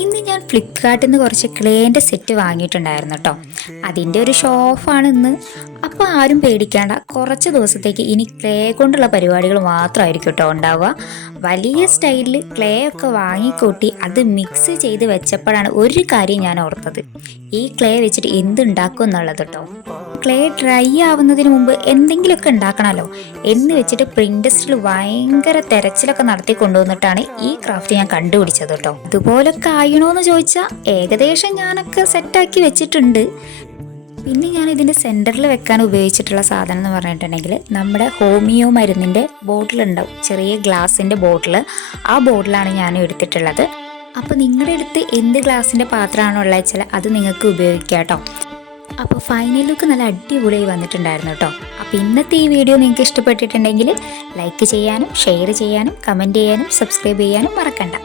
ഇന്ന് ഞാൻ ഫ്ലിപ്കാർട്ടിൽ നിന്ന് കുറച്ച് ക്ലേൻ്റെ സെറ്റ് വാങ്ങിയിട്ടുണ്ടായിരുന്നു കേട്ടോ. അതിൻ്റെ ഒരു ഷോ ഓഫാണ് ഇന്ന്. അപ്പോൾ ആരും പേടിക്കേണ്ട, കുറച്ച് ദിവസത്തേക്ക് ഇനി ക്ലേ കൊണ്ടുള്ള പരിപാടികൾ മാത്രമായിരിക്കും കേട്ടോ ഉണ്ടാവുക. വലിയ സ്റ്റൈലിൽ ക്ലേ ഒക്കെ വാങ്ങിക്കൂട്ടി അത് മിക്സ് ചെയ്ത് വെച്ചപ്പോഴാണ് ഒരു കാര്യം ഞാൻ ഓർത്തത്, ഈ ക്ലേ വെച്ചിട്ട് എന്തുണ്ടാക്കും എന്നുള്ളത് കേട്ടോ. ക്ലേ ഡ്രൈ ആവുന്നതിന് മുമ്പ് എന്തെങ്കിലുമൊക്കെ ഉണ്ടാക്കണമല്ലോ എന്ന് വെച്ചിട്ട് പ്രിൻറ്റസ്റ്റിൽ ഭയങ്കര തെരച്ചിലൊക്കെ നടത്തി കൊണ്ടുവന്നിട്ടാണ് ഈ ക്രാഫ്റ്റ് ഞാൻ കണ്ടുപിടിച്ചത് കേട്ടോ. ഇതുപോലൊക്കെ ആയണോന്ന് ചോദിച്ചാൽ ഏകദേശം ഞാനൊക്കെ സെറ്റാക്കി വെച്ചിട്ടുണ്ട്. പിന്നെ ഞാൻ ഇതിൻ്റെ സെൻറ്ററിൽ വെക്കാൻ ഉപയോഗിച്ചിട്ടുള്ള സാധനം എന്ന് പറഞ്ഞിട്ടുണ്ടെങ്കിൽ നമ്മുടെ ഹോമിയോ മരുന്നിൻ്റെ ബോട്ടിലുണ്ടാവും, ചെറിയ ഗ്ലാസിൻ്റെ ബോട്ടിൽ. ആ ബോട്ടിലാണ് ഞാൻ എടുത്തിട്ടുള്ളത്. അപ്പോൾ നിങ്ങളുടെ അടുത്ത് എന്ത് ഗ്ലാസിൻ്റെ പാത്രമാണോ ഉള്ളത് വെച്ചാൽ അത് നിങ്ങൾക്ക് ഉപയോഗിക്കാം കേട്ടോ. അപ്പോൾ ഫൈനൽ ലുക്ക് നല്ല അടിപൊളിയായി വന്നിട്ടുണ്ടായിരുന്നു കേട്ടോ. അപ്പോൾ ഇന്നത്തെ ഈ വീഡിയോ നിങ്ങൾക്ക് ഇഷ്ടപ്പെട്ടിട്ടുണ്ടെങ്കിൽ ലൈക്ക് ചെയ്യാനും ഷെയർ ചെയ്യാനും കമൻറ്റ് ചെയ്യാനും സബ്സ്ക്രൈബ് ചെയ്യാനും മറക്കണ്ട.